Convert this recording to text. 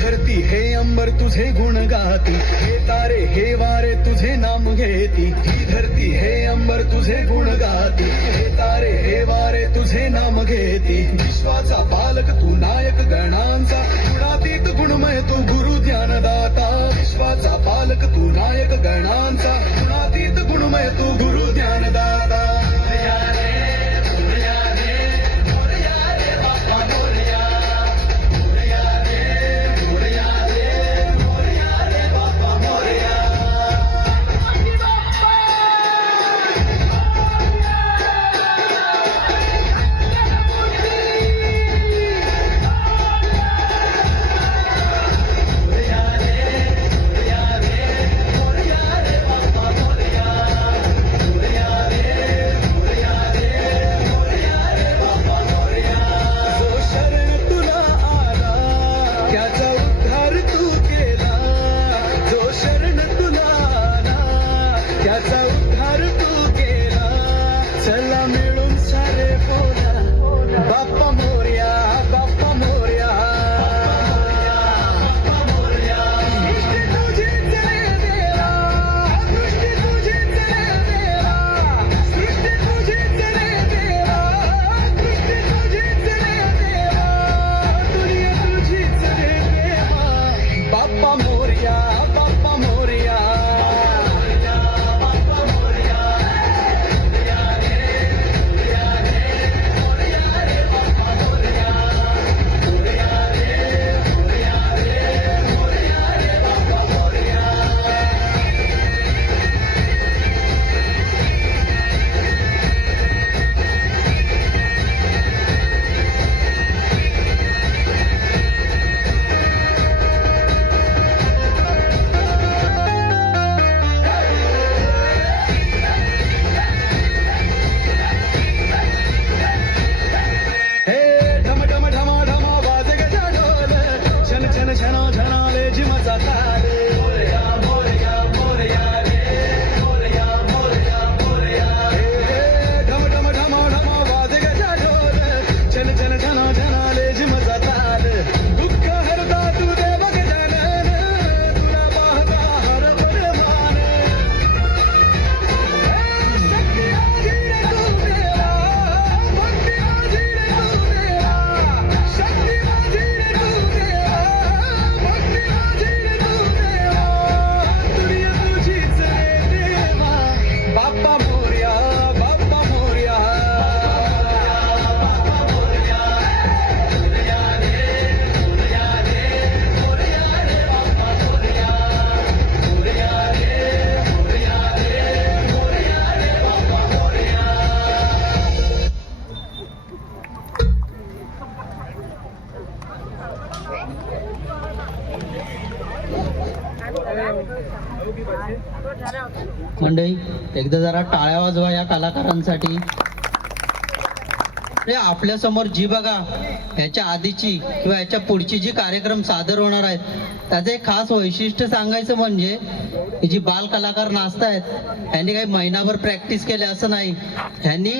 धरती हे अंबर तुझे गुण गाती, हे तारे हे वारे तुझे नाम घेती. ही धरती हे अंबर तुझे गुण गाती, हे तारे हे वारे तुझे नाम घेती. विश्वाचा पालक तू नायक गणांचा, गुणातीत गुणमय तू गुरु ज्ञानदाता. विश्वाचा पालक तू नायक गणांचा, गुणातीत गुणमय तू गुरु ज्ञानदाता. मंडळी एकदा जरा टाळ्या वाजवा या कलाकारांसाठी. आपल्या समोर जी बघा ह्याच्या आधीची किंवा ह्याच्या पुढची जी कार्यक्रम सादर होणार आहेत त्याचे एक खास वैशिष्ट्य सांगायचं म्हणजे जी बाल कलाकार नाचतायत ह्यांनी काही महिनाभर प्रॅक्टिस केले असं नाही. ह्यांनी